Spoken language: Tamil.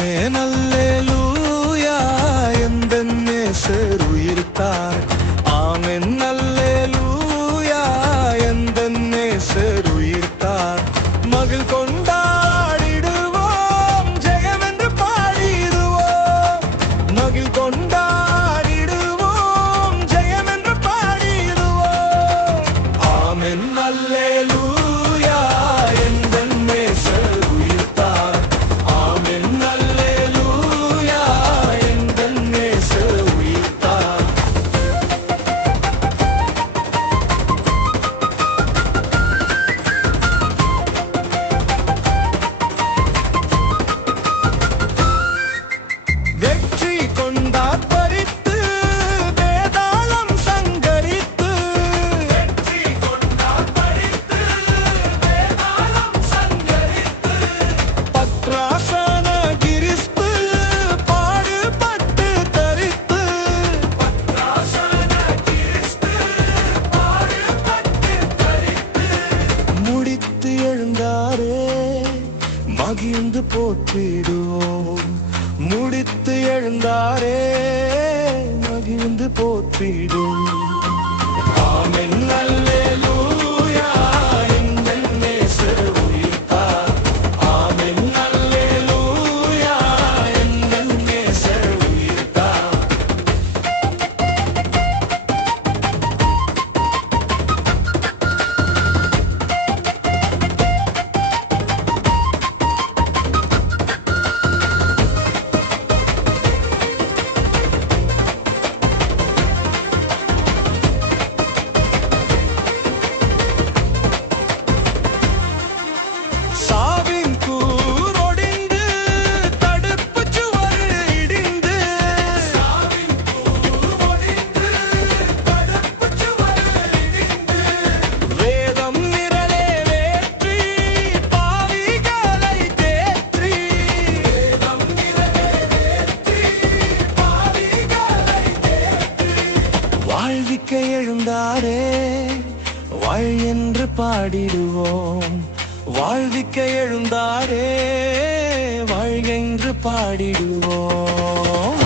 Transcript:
ஆமென் அல்லேலூயா எந்தன் நேசர் உயிர்த்தார். ஆமென் அல்லேலூயா எந்தன் நேசர் உயிர்த்தார். மகிழ் கொண்டாடிடுவோம் ஜெயம் என்று பாடிடுவோம். மகிழ் கொண்டாடிடுவோம் ஜெயம் என்று பாடிடுவோம். ஆமென் அல்லேலூயா எந்தன் நேசர் உயிர்த்தார். ஆமென் அல்லேலூயா எந்தன் நேசர் உயிர்த்தார். வெற்றி கொண்டார் பறித்து வேதாளம் சங்கரித்து. வெற்றி கொண்டார் பறித்து வேதாளம் சங்கரித்து. பத்ராசன கிறிஸ்து பாடுபட்டு தரித்து. பத்ராசன கிறிஸ்து பாடுபட்டு தரித்து. முடித்து எழுந்தாரே மகிழ்ந்து போற்றிடுவோம். முடித்து எழுந்தாரே மகிழ்ந்து போற்றிடும். ஆமென் அல்லேலூயா எந்தன் நேசர் உயிர்த்தார். ஆமென் அல்லேலூயா எந்தன் நேசர் உயிர்த்தார். சாவின் கூரொடிந்து தடுப்புச் சுவர் இடிந்து. சாவின் கூரொடிந்து தடுப்புச் சுவர் இடிந்து. வேதம் நிரலே வேற்றி பாவிகளை தேற்றி. வேதம் நிரலே வேற்றி பாவிகளை தேற்றி. வாழ்விக்க எழுந்தாரே வாழ் என்று பாடிடுவோம். வாழ்விக்க எழுந்தாரே வாழ் என்று பாடிடுவோம்.